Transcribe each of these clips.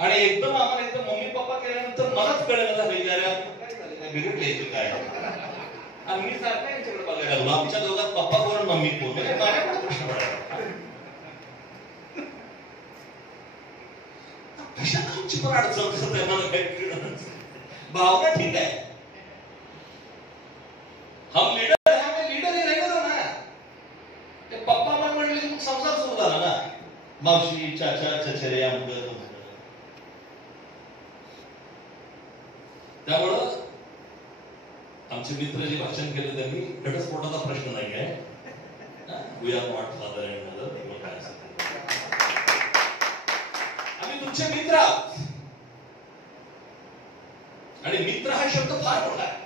आणि एकदम आम्हाला एकदम मम्मी पप्पा केल्यानंतर मलाच कळलं झालं काय झालं, काय बिघडले काय. आणि मी सारखं यांच्याकडे बघायला लागलो. आमच्या दोघात पप्पा कोण मम्मी कोण, म्हणजे माझ्याकडे प्रश्न पडायला. कशाला आमची पण अडचण दिसत आहे मला काही भावना ठीक आहे. हम लीडर है, हमें लीडर ही रहेगा ना. ते पप्पा मन म्हणले मग संसार सुरू झाला ना. मावशी चाचा चचेरे आमचं. त्यामुळं आमचे मित्र जे भाषण केलं त्यांनी घटस्फोटाचा प्रश्न नाही आहे. We are not father and mother. काय आम्ही तुमचे मित्र आहोत. आणि मित्र हा शब्द फार मोठा आहे.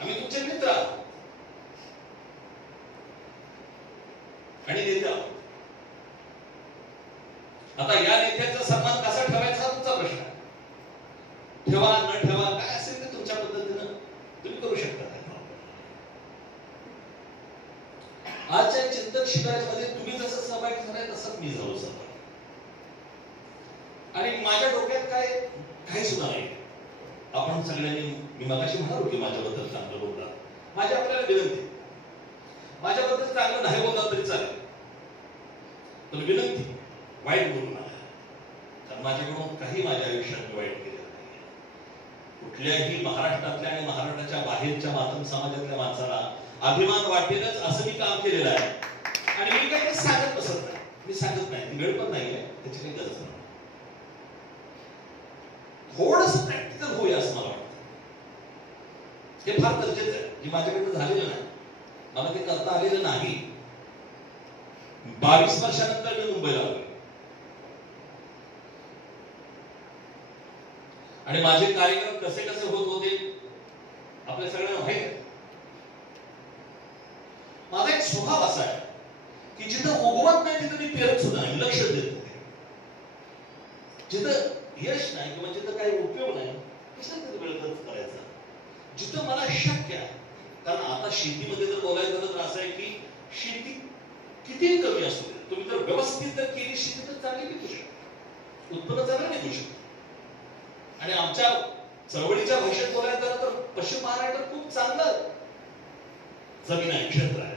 आम्ही तुमचे मित्र आहोत आणि नेते आहोत. आता या नेत्याचा सन्मान कसा ठेवायचा हा तुमचा प्रश्न आहे. ठेवा न ठेवा काय असेल ते तुमच्या पद्धतीनं तुम्ही करू शकता. आजच्या चिंतन शिबिरामध्ये तुम्ही जसं सहभागी झालाय तसंच मी झालो सहभागी. आणि माझ्या डोक्यात काही सुद्धा नाही. आपण सगळ्यांनी, मी मगाशी म्हणालो की माझ्याबद्दल चांगलं बोलला, माझी आपल्याला विनंती, माझ्याबद्दल चांगलं नाही बोलला तरी चालेल, पण विनंती वाईट बोलू नका. कारण माझ्याकडून काही माझ्या आयुष्यात मी वाईट केलं नाही. कुठल्याही महाराष्ट्रातल्या आणि महाराष्ट्राच्या बाहेरच्या मातंग समाजातल्या माणसाला अभिमान वाटेलच असं मी काम केलेलं आहे. आणि मी काही सांगत बसत नाही. मी सांगत नाही, ती वेळ पण नाहीये, त्याची काही गरज नाही. थोडस प्रॅक्टिकल होऊया असं मला वाटतं. हे फार गरजेचं आहे. जे माझ्याकडनं झालेलं नाही, मला ते करता आलेलं नाही. 22 वर्षानंतर मी मुंबईला आलो आणि माझे कार्यक्रम कसे कसे होत होते आपल्या सगळ्यांना माहित आहे. माझा एक स्वभाव असा आहे की जिथं उगवत नाही तिथं मी पेरत सुद्धा नाही, लक्ष देत नाही. जिथं यश नाही किंवा जिथं काही उपयोग नाही कशाला तरी वेळ खर्च करायचा. जिथं मला शक्य आहे, कारण आता शेतीमध्ये जर बोलायचं झालं तर असं आहे की शेती कितीही कमी असू दे, तुम्ही जर व्यवस्थित जर केली शेती तर चांगली निघू शकते, उत्पन्न चांगलं निघू शकते. आणि आमच्या चळवळीच्या भाषेत बोलायचं झालं तर पश्चिम महाराष्ट्रात खूप चांगलं जमीन आहे, क्षेत्र आहे.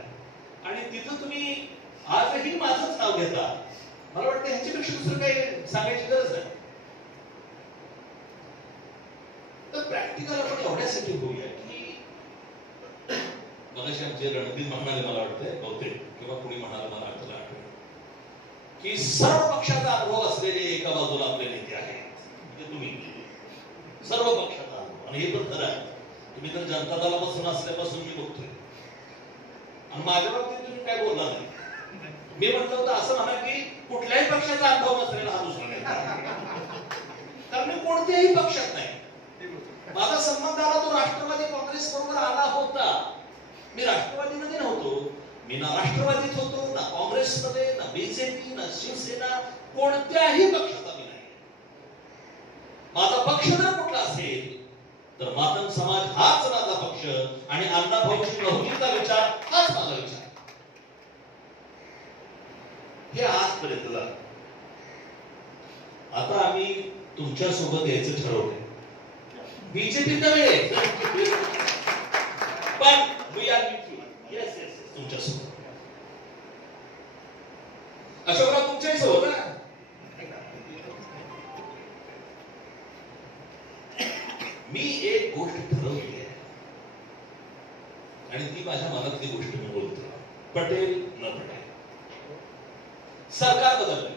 आणि तिथं तुम्ही आजही माझंच नाव घेता, मला वाटतं ह्याच्यापेक्षा दुसरं काही सांगायची गरज नाही. तर प्रॅक्टिकल आपण एवढ्यासाठी होऊया की मगाशी आमचे रणदीप म्हणाले, मला वाटतंय बहुतेक किंवा कुणी म्हणाले, मला आठवलं की सर्व पक्षाचा अनुभव असलेले एका बाजूला आपले नेते आहेत, म्हणजे तुम्ही सर्व पक्षाचा अनुभव. आणि हे पण खरं आहे. तुम्ही तर जनता दलापासून असल्यापासून मी बघतोय. आणि माझ्या बाबतीत तुम्ही काय बोलला नाही. मी म्हटलं होतं असं म्हणा की कुठल्याही पक्षाचा अनुभव नसलेला हा दुसरा नाही, कारण मी कोणत्याही पक्षात नाही. माझा संबंध आला तो राष्ट्रवादी काँग्रेस बरोबर आला होता. मी राष्ट्रवादीमध्ये नव्हतो, मी ना राष्ट्रवादीत होतो, ना काँग्रेसमध्ये, ना बीजेपी, ना शिवसेना, कोणत्याही पक्षाचा मी नाही. माझा पक्ष जर कुठला असेल तर मातंग समाज हाच माझा पक्ष आणि अण्णाभाऊंची बहुतेकचा विचार हाच माझा विचार. हे आजपर्यंत झालं. आता आम्ही तुमच्या सोबत यायचं ठरवलंय. बीजेपी नव्हे, पण वी आर येस येस तुमच्या सोबत. अशोकराव तुमच्याही सोबत ना. मी एक गोष्ट ठरवली आहे आणि ती माझ्या मनातली गोष्ट मी बोलतो. पटेल न पटेल, सरकार बदललंय.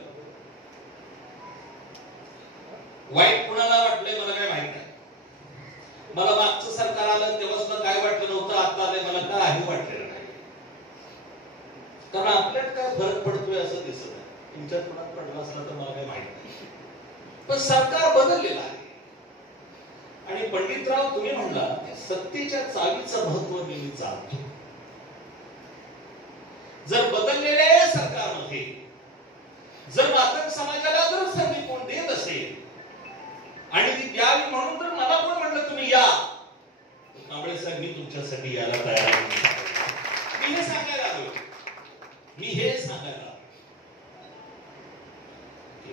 वाईट कुणाला वाटलंय मला काय माहित नाही. मला मागचं सरकार आलं तेव्हा सुद्धा काय वाटलं नव्हतं, आता आलंय मला काही वाटलेलं नाही. कारण आपल्यात काय फरक पडतोय असं दिसत आहे. तुमच्यात फरक पडला असला तर मला काही माहित नाही. पण सरकार बदललेलं आहे. आणि पंडितराव तुम्ही म्हणला सत्तेच्या चावीचं महत्व मी जाणतो. जर बदललेल्या सरकारमध्ये जर मातंग समाजाला जर संधी कोण देत असेल आणि ती द्यावी म्हणून जर मला कोण म्हटलं तुम्ही या, कांबळे साहेब मी तुमच्यासाठी यायला तयार आहे. मी हे सांगायला आलो, मी हे सांगायला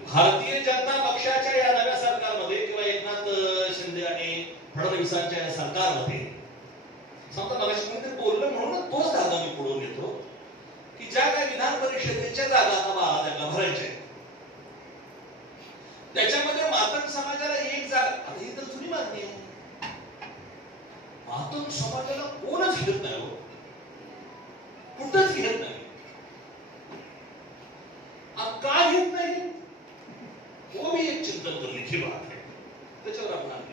भारतीय जनता पक्षाच्या या नव्या सरकारमध्ये किंवा एकनाथ शिंदे आणि फडणवीसांच्या या सरकारमध्ये समजा मगाशी कोणीतरी बोललं म्हणून तोच धागा मी पुढून येतो की ज्या काही विधान परिषदेच्या जागा आता 12 जागा भरायच्या आहेत, त्याच्यामध्ये मातंग समाजाला एक जागा, आता ही तर जुनी मागणी आहे, मातंग समाजाला कोणच घेत नाही हो, कुठंच घेत नाही. का घेत नाही वो भी एक चिंतन करने की बात है, त्याच्यावर आपण आणखी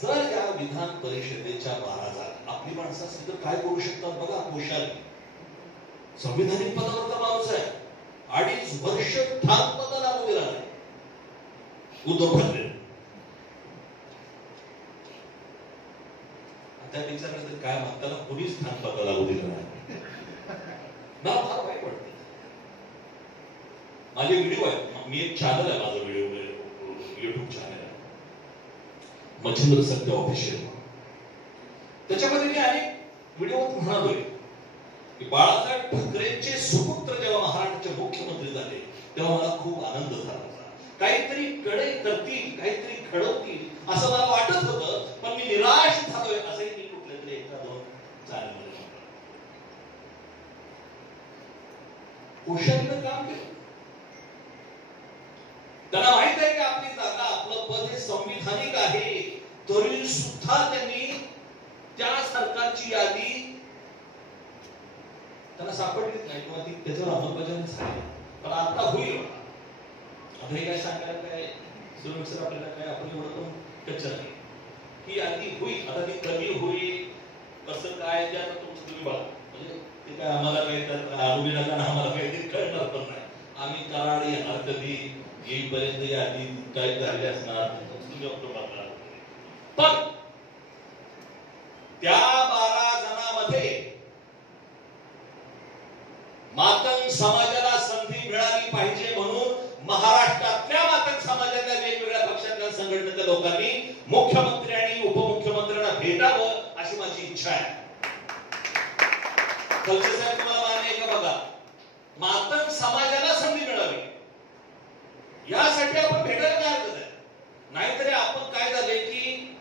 जर या विधान परिषदेच्या 12 जागा आपली माणसं असतील तर काय करू शकतात बघा. कोश्यारी संविधानिक पदावर का माणूस आहे, 2.5 वर्ष ठाम पदाला लागू दिला नाही. उद्धव ठाकरे त्या विचारायचं काय म्हणताना कुणीच ठाम पदाला लागू दिला नाही. मला फार वाईट वाटतं. माझे व्हिडिओ आहेत, मी एक चॅनल आहे, माझं व्हिडिओ युट्यूब चॅनल आहे मच्छिंद्र सत्य ऑफिशियल. त्याच्यामध्ये मी अनेक व्हिडिओ म्हणालोय की बाळासाहेब ठाकरेंचे सुपुत्र जेव्हा महाराष्ट्राचे मुख्यमंत्री झाले तेव्हा मला खूप आनंद झाला होता. काहीतरी कडे करतील, काहीतरी घडवतील असं मला वाटत होतं, पण मी निराश झालोय असंही मी कुठल्या तरी 1-2 चॅनलमध्ये म्हणतो. कोश्यारीनं काम केलं. त्यांना माहित आहे की आपली जागा, आपलं पद हे संविधानिक आहे, तरी सुद्धा त्यांनी त्या सरकारची यादी त्यांना सापडलीच नाही किंवा ती त्याच्यावर अंमलबजावणी झाली. पण आता होईल. आता हे काय सांगायला काय सुरक्षित आपल्याला काय आपण एवढं पण कच्चं नाही की यादी होईल. आता ती कधी होईल कसं काय ते आता तुमचं तुम्ही बघा. म्हणजे ते काय आम्हाला काही तर आरोग्याला आम्हाला काही कळणार पण नाही. आम्ही कराड येणार कधी येईपर्यंत यादी काय झाली असणार तुम्ही बघा. पण त्या 12 जणांमध्ये मातंग समाजाला संधी मिळाली पाहिजे म्हणून महाराष्ट्रातल्या मातंग समाजातल्या वेगवेगळ्या पक्षातल्या संघटनेच्या लोकांनी मुख्यमंत्री आणि उपमुख्यमंत्र्यांना भेटावं अशी माझी इच्छा आहे. खलसे साहेब तुम्हाला मान्य आहे का बघा, मातंग समाजाला संधी मिळावी यासाठी आपण भेटायला काय हरकत आहे. नाहीतरी आपण काय झालंय की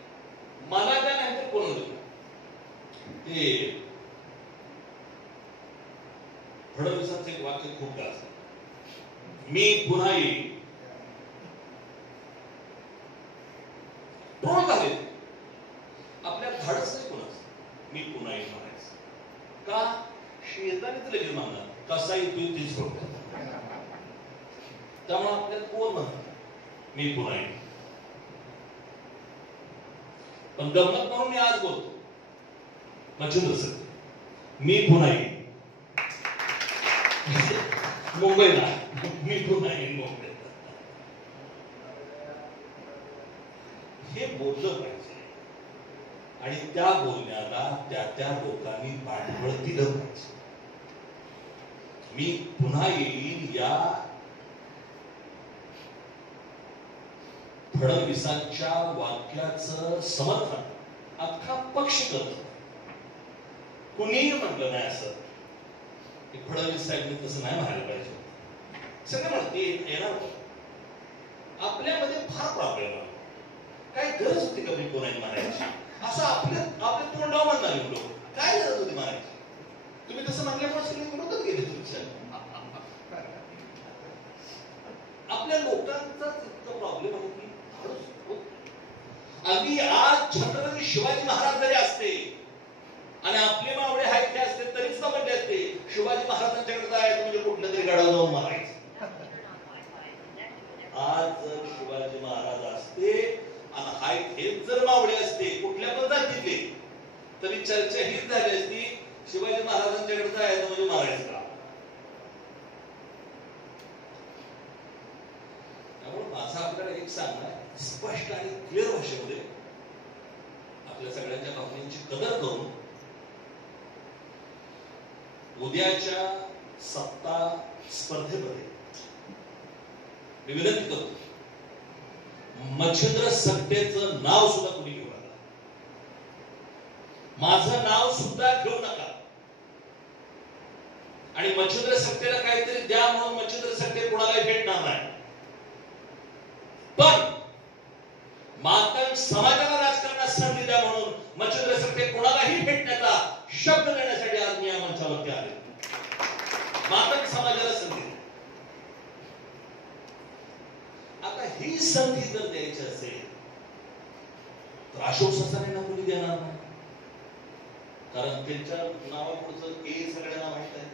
मला त्या नाहीतर कोण होतं ते फडणवीसांचं एक वाक्य खूप गाजलं, मी पुन्हा येईल. टोळ झाले आपल्या धाडस नाही कोणाचं मी पुन्हा येईल म्हणायचं का. शेजारीच लगेच मागणार कसा येतोय तीच बघतो. त्यामुळे आपल्याला कोण म्हणतात मी पुन्हा येईल. पण गंमत म्हणून मी आज बोलतो मच्छिंद्र सर मी पुन्हा येईल मुंबईला, मी पुन्हा येईल मुंबईला. हे बोललं पाहिजे आणि त्या बोलण्याला त्या लोकांनी पाठबळ दिलं पाहिजे. मी पुन्हा येईल या फडणवीसांच्या वाक्याचं समर्थन अख्खा पक्ष करतो. कुणीही म्हटलं नाही असं की फडणवीस साहेबांनी तसं नाही म्हणायला पाहिजे. सगळे म्हणते येणार आपल्यामध्ये फार प्रॉब्लेम आहे. काय गरज होती का मी कोणाही म्हणायची असं आपल्या तोंडावर म्हणणार लोक. काय गरज होती म्हणायची. तुम्ही तसं म्हणल्यामुळे सगळे लोकच गेले तुमच्या. आपल्या लोकांचा इतका प्रॉब्लेम आहे की अगदी आज छत्रपती शिवाजी महाराज जरी असते आणि आपले मावळे हाय ते असते तरी सुद्धा म्हणले असते शिवाजी महाराजांच्याकडे जायचं म्हणजे कुठलं तरी गाडा जाऊन मारायचं. आज जर शिवाजी महाराज असते आणि हाय हेच जर मावळे असते कुठल्या पण जातीतले तरी चर्चा हीच झाली असती शिवाजी महाराजांच्याकडे जायचं म्हणजे मारायचं का. त्यामुळे माझा आपल्याला एक सांगणं आहे स्पष्ट आणि क्लिअर भाषेमध्ये आपल्या सगळ्यांच्या भावनांची कदर करून उद्याच्या सत्ता स्पर्धेमध्ये मी विनंती करतो मच्छिंद्र सकटेचं नाव सुद्धा कुणी घेऊ नका. माझं नाव सुद्धा घेऊ नका. आणि मच्छिंद्र सक्सेला काहीतरी द्या म्हणून मच्छिंद्र सक्से कोणाला भेटणार नाही. पण मातंग समाजाला राजकारणात संधी द्या म्हणून मच्छिंद्र सक्से कोणालाही भेटण्याचा शब्द देण्यासाठी आज मी या मंचावरती आले. मातंग समाजाला संधी. आता ही संधी जर द्यायची असेल तर अशोक ससानेंना कोणी देणार नाही. कारण त्यांच्या नावापुढचं ए सगळ्यांना माहित आहे,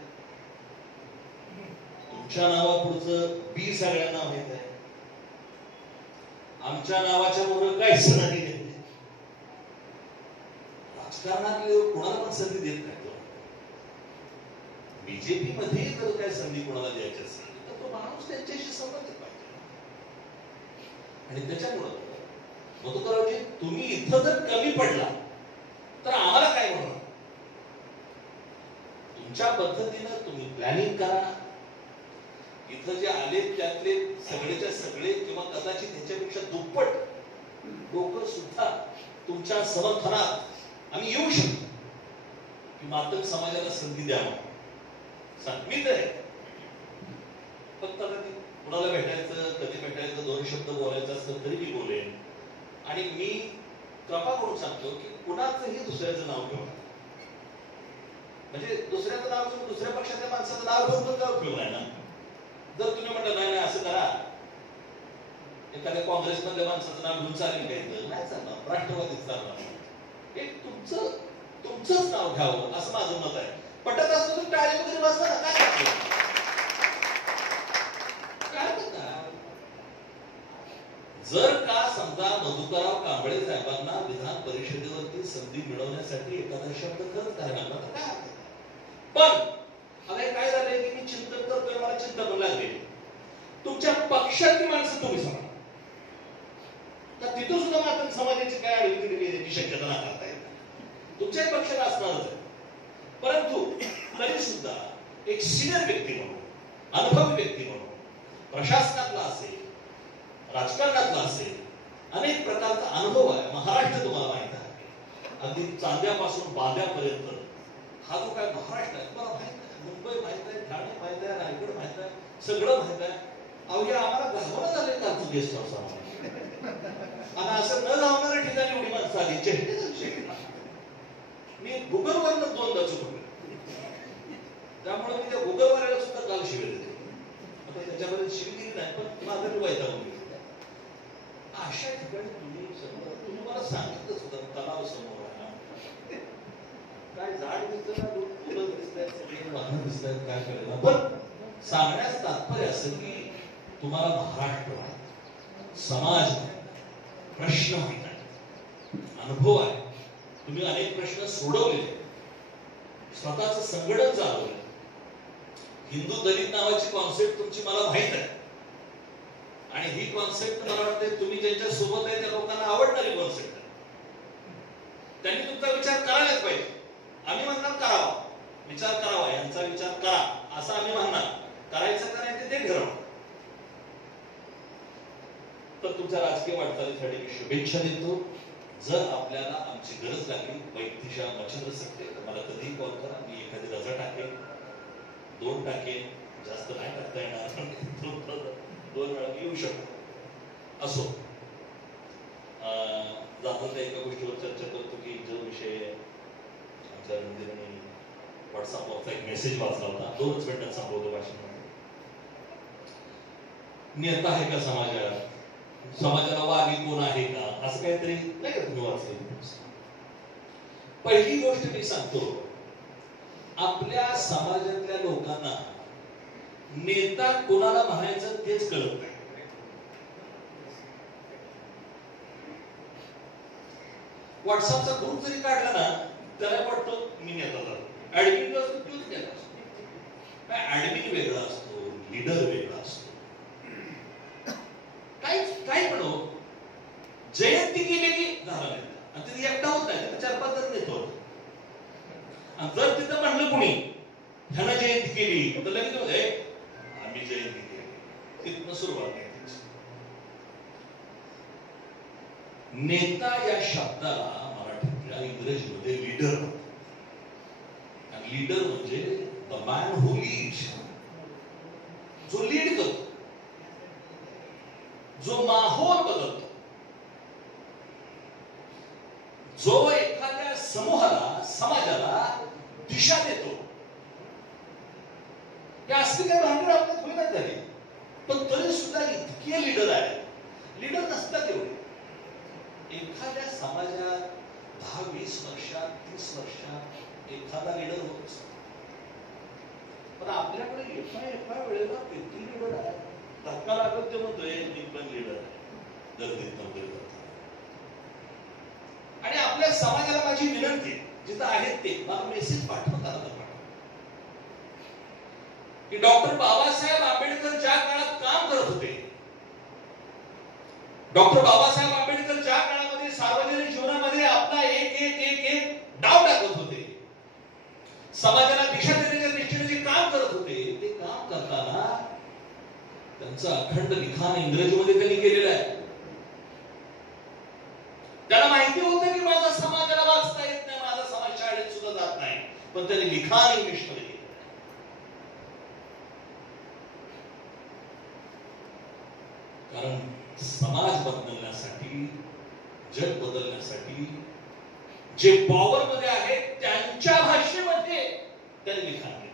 तुमच्या नावापुढचं बी सगळ्यांना माहित आहे, आमच्या नावाच्या बरोबर काहीच नाही. राजकारणातले कोणाला पण संधी देत नाही. बीजेपी मध्ये जर काय संधी कोणाला द्यायची असेल तर तो माणूस त्यांच्याशी संबंधित पाहिजे. आणि त्याच्यामुळं मधुकररावजी तुम्ही इथं जर कमी पडला तर आम्हाला काय म्हणणार? तुमच्या पद्धतीनं तुम्ही प्लॅनिंग करा. इथं जे आले त्यातले सगळेच्या सगळे किंवा कदाचित ह्याच्यापेक्षा दुप्पट लोक सुद्धा तुमच्या समर्थनात आम्ही येऊ शकतो की मातंग समाजाला संधी द्यावा. मी तर फक्त कुणाला भेटायचं, कधी भेटायचं, दोन शब्द बोलायचं असतं तरी मी बोलेन. आणि मी कृपा करून सांगतो की कुणाचंही दुसऱ्याचं नाव घेऊ. म्हणजे दुसऱ्याचं नाव घेऊन दुसऱ्या पक्षाच्या माणसाचं नाव घेऊन तर काय उपयोग नाही ना. जर तुम्ही म्हटलं नाही नाही असं करा, एखाद्या काँग्रेसमधल्या माणसाचं नाव घेऊन चालेल काही नाही चालणार, राष्ट्रवादीच चालणार. हे तुमचंच नाव घ्यावं असं माझं मत आहे. पटत असतो तुम्ही टाळी वगैरे बसता ना, काय जर का समजा मधुकरराव कांबळे साहेबांना विधान परिषदेवरती संधी मिळवण्यासाठी एखादा शब्द खरंच करायला लागला तर काय हरकत. पण आता काय झालंय की मी चिंतन करतोय, मला चिंता पण लागली. तुमच्या पक्षातली माणसं तुम्ही सांगा तर तिथं सुद्धा मात्र समाजाची काय आळवी केलेली आहे याची शक्यता नाकारता येत. तुमच्याही पक्षाला असणारच आहे. परंतु तरी सुद्धा एक सिनियर व्यक्ती म्हणून, अनुभवी व्यक्ती म्हणून, प्रशासनातला असेल, राजकारणातला असेल, अनेक प्रकारचा अनुभव आहे. महाराष्ट्र तुम्हाला माहित आहे, अगदी चांद्यापासून बांद्यापर्यंत हा जो काय महाराष्ट्र आहे तुम्हाला माहित आहे. मुंबई माहित आहे, ठाणे माहित आहे, रायगड माहित आहे, सगळं माहित आहे. अवघ्या आम्हाला गावाला झाले कालचं गेस्ट हाऊस आणि असं न लावणाऱ्या ठिकाणी एवढी माणसं आली. मी गुगलवरनं दोनदा चुकलो, त्यामुळे मी त्या गुगलवाल्याला सुद्धा काल शिवे देते. आता त्याच्यामध्ये शिवगिरी नाही पण माझं वैतागून गेलं. अशा ठिकाणी तुम्ही मला सांगितलं सुद्धा तलाव समोर आहे, काय झाड दिसतं ना, फुलं दिसतात, सगळे वाहन दिसतात, काय करायला. पण सांगण्यास तात्पर्य असं की तुम्हाला महाराष्ट्र माहित, समाज प्रश्न माहित आहे, अनुभव आहे. तुम्ही अनेक प्रश्न सोडवले, स्वतःच संघटन चालवलं. हिंदू दलित नावाची कॉन्सेप्ट तुमची मला माहित आहे आणि ही कॉन्सेप्ट मला वाटते तुम्ही ज्यांच्या सोबत आहे त्या लोकांना आवडणारी कॉन्सेप्ट आहे. त्यांनी तुमचा विचार करायलाच पाहिजे. आम्ही म्हणणार करावा, विचार करावा, यांचा विचार करा असं आम्ही म्हणणार. करायचं का नाही ते ठरवा. तर तुमच्या राजकीय वाटचालीसाठी मी शुभेच्छा देतो. जर आपल्याला आमची गरज लागली वैद्यशा मच्छिंद्र सक्से तर मला कधीही कॉल करा. मी एखादी रजा टाकेन, 2 टाकेन, जास्त नाही टाकता येणार, 2 वेळा येऊ शकतो. असो, जाता त्या एका गोष्टीवर चर्चा करतो की जो विषय आमच्या रणधीरने व्हॉट्सअपवरचा एक मेसेज वाचला होता, 2च मिनिटात संपवतो भाषण. नेता आहे का समाजात, समाजाला वाली कोण आहे का, असं काहीतरी नाही का तुम्ही वाचलं. पहिली गोष्ट मी सांगतो, आपल्या समाजातल्या लोकांना नेता कोणाला म्हणायचं तेच कळत नाही. व्हॉट्सअपचा ग्रुप जरी काढला ना त्याला वाटतो मी नेता झालो. ऍडमिन असतो तोच नेता असतो. ऍडमिन वेगळा असतो, लीडर वेगळा असतो. काय म्हणू, जयंती केली की झाला नाही. आणि तिथे एकटा होत नाही, 4-5 जण नेतो. आणि जर तिथं म्हणलं कुणी ह्यानं जयंती केली तर लगेच आम्ही जयंती केली, तिथनं सुरुवात आहे. नेता या शब्दाला मराठीतल्या इंग्रजीमध्ये लीडर, आणि लीडर म्हणजे द मॅन हू लीड, जो लीड करतो, जो माहोल बदलतो, जो एखाद्या समूहाला, समाजाला दिशा देतो. हे असली काही भानगड आपल्यात होईनाच झाली, पण तरी सुद्धा इतके लीडर आहेत. लीडर नसतात एवढे. एखाद्या समाजात 10-20 वर्षात, 30 वर्षात एखादा लीडर होत असतो. पण आपल्याकडे एका वेळेला किती लीडर आहे. धक्का लागत ते म्हणतोय मी पण लीडर आहे, गर्दीत नोकरी करतो. आणि आपल्या समाजाला माझी विनंती, जिथं आहेत ते मला मेसेज पाठवतात की डॉक्टर बाबासाहेब आंबेडकर ज्या काळात काम करत होते, डॉक्टर बाबासाहेब आंबेडकर ज्या काळामध्ये सार्वजनिक जीवनामध्ये आपला एक डाव टाकत होते, समाजाला दिशा देण्याच्या दृष्टीने जे काम करत होते, ते काम करताना त्यांचं अखंड लिखाण इंग्रजीमध्ये त्यांनी केलेलं आहे. त्याला माहिती होतं की माझा समाजाला वाचता येत नाही, माझा समाज शाळेत सुद्धा जात नाही, पण त्यांनी लिखाण इंग्लिशमध्ये केलं. कारण समाज बदलण्यासाठी, जग बदलण्यासाठी जे पॉवर मध्ये आहेत त्यांच्या भाषेमध्ये त्यांनी लिखाण केलं.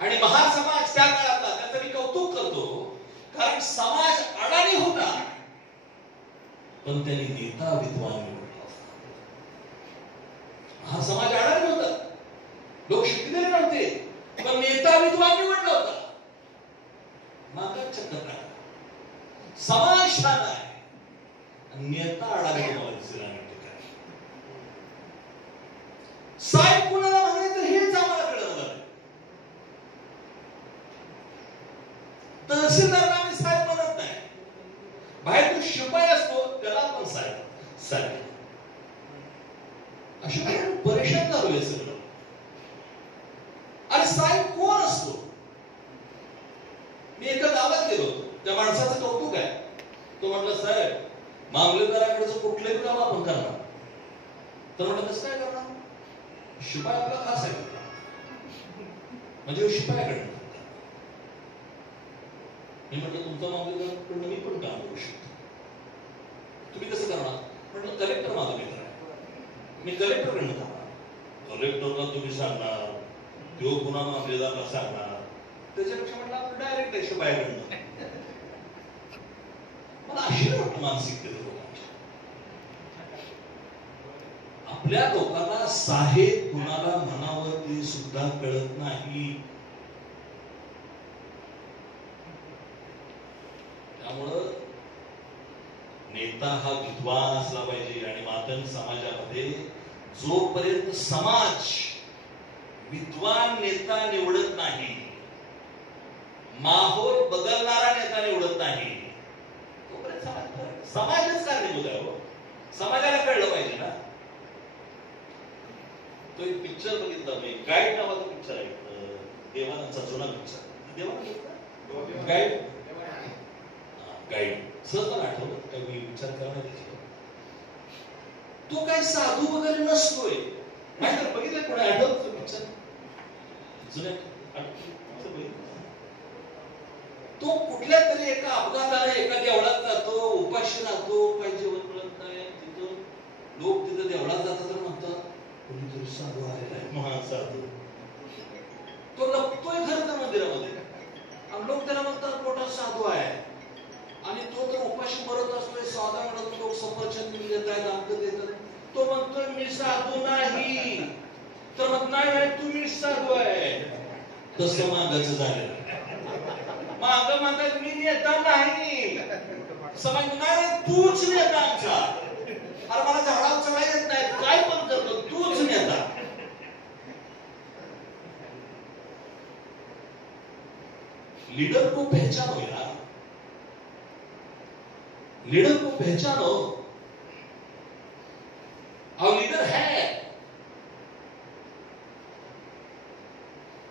आणि महार समाज त्या काळातला, त्याचं मी कौतुक करतो, कारण समाज अडाणी होता पण त्यांनी नेता विद्वान निवडला. हा समाज अडाणी होता, लोक शिकलेले नव्हते, पण नेता विद्वान निवडला होता. मागा चक्कर समाज छान आहे, नेता अडाणी तुम्हाला दिसेल. साहेब कुणाला म्हणायचं हेच आम्हाला कळलं नाही. तहसीलदारला आम्ही साहेब म्हणत नाही. बाहेर तो शिपाई असतो त्याला पण साहेब साहेब अशा परेशान झालोय सगळं. अरे साहेब कोण असतो? मी एका गावात गेलो होतो, त्या माणसाचं कौतुक आहे. तो म्हटलं साहेब मामलेदाराकडचं कुठलंही काम आपण करणार. तर म्हटलं कसं काय करणार? शिपाई आपला खास आहे म्हणजे शिपायाकडे. मी म्हटलं तुमचा मामलेदाराकडनं मी पण काम करू शकतो, तुम्ही कसं करणार? म्हटलं कलेक्टर माझा मित्र आहे, मी कलेक्टरकडनं करणार. कलेक्टरला तुम्ही सांगणार, तो पुन्हा मामलेदारला सांगणार, त्याच्यापेक्षा म्हटलं आपण डायरेक्ट आहे शिपायाकडनं. मला आश्चर्य वाटतं मानसिकतेचं लोकांच्या. आपल्या लोकांना साहेब कुणाला म्हणावं ते सुद्धा कळत नाही. त्यामुळं नेता हा विद्वान असला पाहिजे. आणि मातंग समाजामध्ये जोपर्यंत समाज विद्वान नेता निवडत नाही, माहोल बदलणारा नेता निवडत नाही, तोपर्यंत समाजच कारणीभूत आहे. हो, समाजाला कळलं पाहिजे ना. तो एक पिक्चर बघितला मी, गाईड नावाचा पिक्चर आहे, देवानंदचा जुना पिक्चर. देवानंद गाईड, गाईड सहज मला आठवलं, काही मी विचार करा नाही त्याच्यावर. तो काय साधू वगैरे नसतोय, माहिती बघितलं कोणी? आठवत पिक्चर जुन्या तो कुठल्या तरी एका अपघाताने एका देवळात जातो, उपाशी राहतो, काही जेवण मिळत नाही. तिथं लोक तिथं देवळात जातात तर म्हणतात कोणीतरी साधू आलेला आहे, महान साधू. तो लपतोय खरं तर मंदिरामध्ये, आणि लोक त्याला म्हणतात मोठा साधू आहे. आणि तो तर उपाशी मरत असतोय, साधा म्हणत लोक सफरचंद देत आहेत, अंक देतात. तो म्हणतोय मी साधू नाही. तर मग नाही तुम्ही साधू आहे. तसं मागायचं झालं. माग म्हणतात मी नेता नाही, समाज नाही तूच नेता आमचा. अरे मला झाडावर चढायला येत नाही, काय पण करतो, तूच नेता. लीडर को पहचानो यार, लीडर को पहचानो. और लीडर है,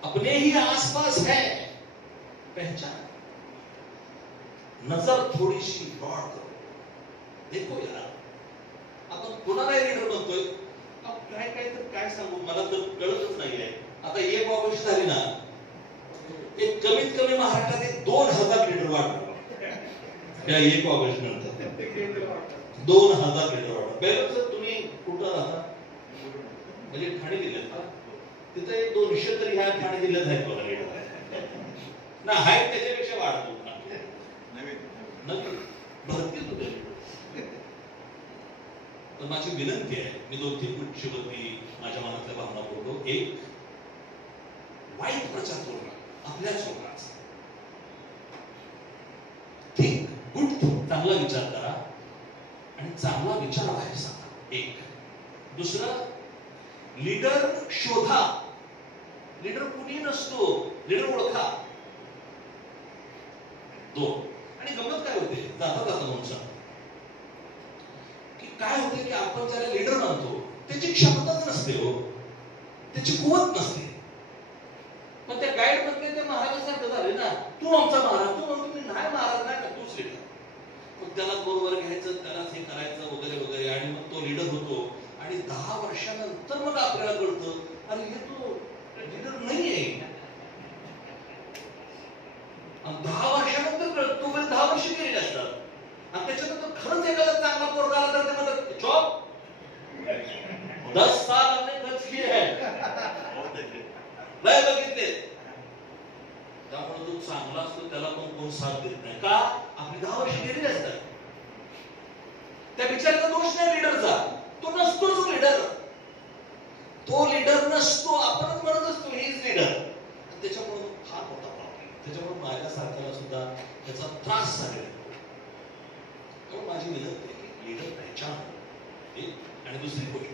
अपने ही आसपास है, पहचान. नजर थोडीशी ब्रॉड करो, देखो यार आपण कोणाला लीडर बनतोय. काय काय तर काय सांगू, मला तर कळतच नाहीये. आता 1 ऑगस्ट झाली ना, एक कमीत कमी महाराष्ट्रात 2000 लिटर वाढ या 1 ऑगस्ट नंतर 2000 लिटर वाढ. बेलर तुम्ही कुठं राहता? म्हणजे ठाणे जिल्ह्यात का? तिथं 200 तरी ह्या ठाणे जिल्ह्यात आहेत बघा लिटर ना, आहेत त्याच्यापेक्षा वाढतो नक्की भरतील तुझ्या. तर माझी विनंती आहे, मी 2-3 शब्द मी माझ्या मनातल्या भावना बोलतो. एक, वाईट प्रचार करू नका आपल्याच लोकांचा. थिंक गुड थिंक, चांगला विचार करा आणि चांगला विचार बाहेर सांगा. एक. दुसरं, लीडर शोधा. लीडर कुणी नसतो, लीडर ओळखा. 2. आणि गंमत काय होते, जाता जाता म्हणून सांगतो की काय होते की आपण ज्याला लीडर मानतो त्याची क्षमताच नसते हो, त्याची कुवत नसते. पण त्या गाईड मधले ते महाराजासारखं झाले ना, तू आमचा महाराज, तू म्हणतो मी नाही महाराज नाही का, तूच लीडर. मग त्याला बरोबर घ्यायचं, त्यालाच हे करायचं वगैरे वगैरे, आणि मग तो लीडर होतो. आणि 10 वर्षानंतर मग आपल्याला कळतं, अरे हे तो लीडर नाही आहे. 10 वर्षानंतर कळत, तो 10 वर्ष केलेले असतात. आणि त्याच्यानंतर खरंच एखादा चांगला पोरगा आला तर ते म्हणतात जॉब 10 साल हमने खर्च किए हैं, लय बघितले. त्यामुळे तो चांगला असतो त्याला पण कोण साथ देत नाही का, आपली 10 वर्ष गेलेली असतात. त्या बिचाराचा दोष नाही लीडरचा, तो नसतोच लीडर, तो लीडर नसतो, आपणच म्हणत असतो ही इज लीडर. त्याच्यामुळे फार मोठा प्रॉब्लेम. त्याच्यामुळे माझ्यासारख्याला सुद्धा त्याचा त्रास झालेला. माझी विनंती आहे की लीडर पहचान. आणि दुसरी गोष्ट,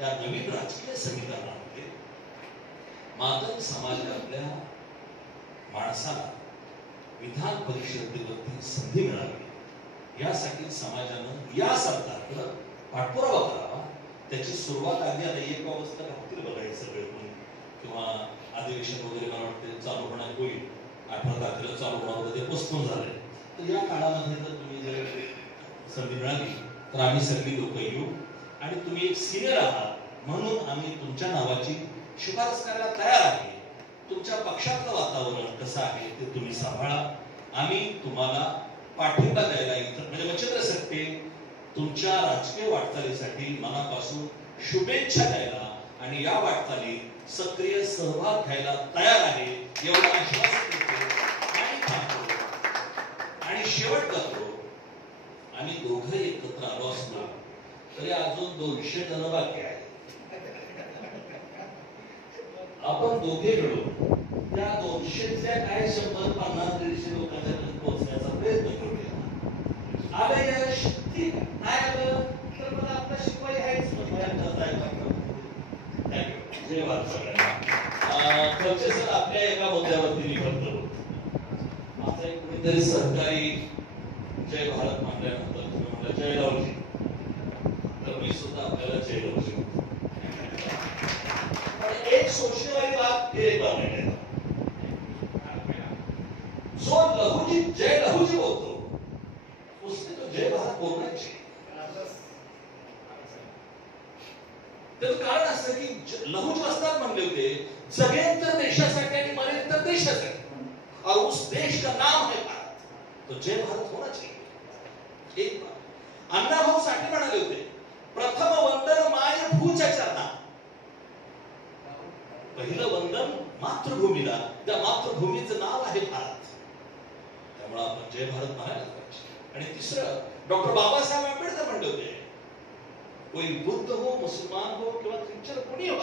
या नवीन राजकीय समीकरणामध्ये मातंग समाजातल्या माणसाला विधान परिषदेवरती संधी मिळावी यासाठी समाजानं या सरकारकडे पाठपुरावा करावा. त्याची सुरुवात आधी आता 1 ऑगस्टला घालतील बघा हे सगळे कोणी, किंवा अधिवेशन वगैरे मला वाटतं चालू होणार होईल, 18 तारखेला चालू होणार, ते पोस्टपोन झालंय. तर या काळामध्ये जर तुम्ही जर संधी मिळाली तर आम्ही सगळी लोक येऊ. आणि तुम्ही एक सिनियर आहात म्हणून आम्ही तुमच्या नावाची शिफारस करायला तयार आहे. तुमच्या पक्षातलं वातावरण कसं आहे ते तुम्ही सांभाळा. आम्ही तुम्हाला पाठिंबा द्यायला इथं, म्हणजे मच्छिंद्र सकटे तुमच्या राजकीय वाटचालीसाठी मनापासून शुभेच्छा द्यायला आणि या वाटचालीत सक्रिय सहभाग घ्यायला तयार आहे एवढं आश्वासन देतो आणि थांबतो. आणि शेवट करतो, आम्ही दोघं एकत्र आलो असलो तरी अजून 200 जण बाकी आहे. आपण दोघे मिळून त्या 200च्या काय 100-50-150 लोकांपर्यंत पोहोचण्याचा प्रयत्न करूया. आलं यश ठीक, नाही आलं तर मला आपला शिपाई आहेच. जय भारत सगळ्यांना. खर्चे सर आपल्या एका मुद्द्यावरती मी करतो. माझा एक कुणीतरी सहकारी जय भारत म्हटल्यानंतर तुम्ही म्हटलं जय रावजी, तर मी सुद्धा आपल्याला जय रावजी म्हणतो. एक सोचने वाली बात फिर एक बार है, जो लहूजी जय लहूजी बोलतो उसने तो जय भारत बोलना चाहिए. त्याचं कारण असं की लहूजी वस्ताद म्हणले होते, जगेन तर देशासाठी आणि मरेन तर देशासाठी, और उस देश का नाम है भारत, तो जय भारत होना चाहिए. एक बात अण्णाभाऊ साठे म्हणाले होते, प्रथम वंदन माय भूच्या चरणा. पहिलं वंदन मातृभूमीला, त्या मातृभूमीचं नाव आहे भारत. त्यामुळे आपण जय भारत म्हणायला पाहिजे. आणि तिसरं, डॉक्टर बाबासाहेब आंबेडकर म्हणले होते, कोई बुद्ध हो, मुसलमान हो किंवा ख्रिश्चन कोणी हो,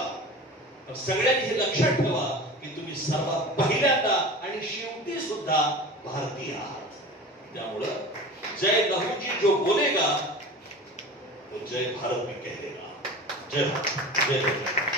पण सगळ्यांनी हे लक्षात ठेवा की तुम्ही सर्वात पहिल्यांदा आणि शेवटी सुद्धा भारतीय आहात. त्यामुळं जय लहूजी जो बोलेगा तो जय भारत में कहेगा. जय भारत, जय भारत.